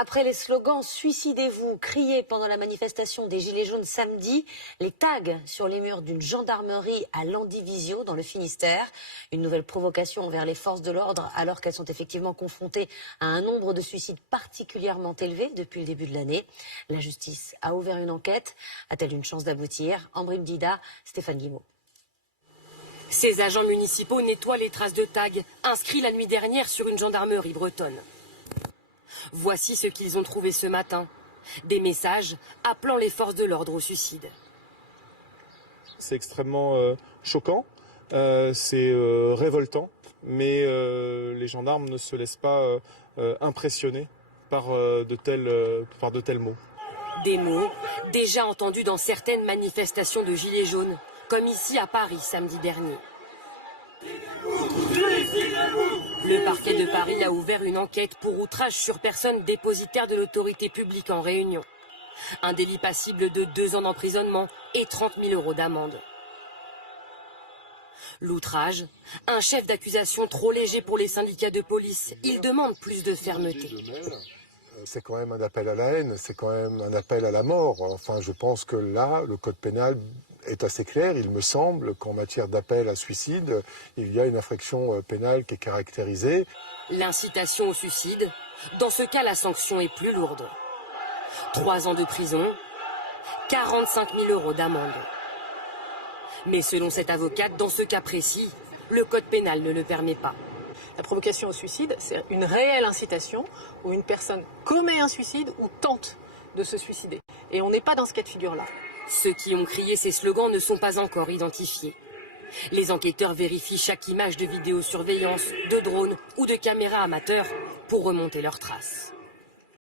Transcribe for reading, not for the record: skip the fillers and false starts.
Après les slogans « Suicidez-vous » criés pendant la manifestation des Gilets jaunes samedi, les tags sur les murs d'une gendarmerie à Landivisiau dans le Finistère. Une nouvelle provocation envers les forces de l'ordre alors qu'elles sont effectivement confrontées à un nombre de suicides particulièrement élevé depuis le début de l'année. La justice a ouvert une enquête. A-t-elle une chance d'aboutir? Ambrim Dida, Stéphane Guimau. Ces agents municipaux nettoient les traces de tags inscrits la nuit dernière sur une gendarmerie bretonne. Voici ce qu'ils ont trouvé ce matin. Des messages appelant les forces de l'ordre au suicide. C'est extrêmement choquant, c'est révoltant, mais les gendarmes ne se laissent pas impressionner par de tels mots. Des mots déjà entendus dans certaines manifestations de Gilets jaunes, comme ici à Paris samedi dernier. Le parquet de Paris a ouvert une enquête pour outrage sur personne dépositaire de l'autorité publique en Réunion. Un délit passible de 2 ans d'emprisonnement et 30 000 € d'amende. L'outrage, un chef d'accusation trop léger pour les syndicats de police. Il demande plus de fermeté. C'est quand même un appel à la haine, c'est quand même un appel à la mort. Enfin, je pense que là, le code pénal est assez clair. Il me semble qu'en matière d'appel à suicide, il y a une infraction pénale qui est caractérisée. L'incitation au suicide, dans ce cas, la sanction est plus lourde. 3 ans de prison, 45 000 € d'amende. Mais selon cette avocate, dans ce cas précis, le code pénal ne le permet pas. La provocation au suicide, c'est une réelle incitation où une personne commet un suicide ou tente de se suicider. Et on n'est pas dans ce cas de figure-là. Ceux qui ont crié ces slogans ne sont pas encore identifiés. Les enquêteurs vérifient chaque image de vidéosurveillance, de drone ou de caméra amateur pour remonter leurs traces.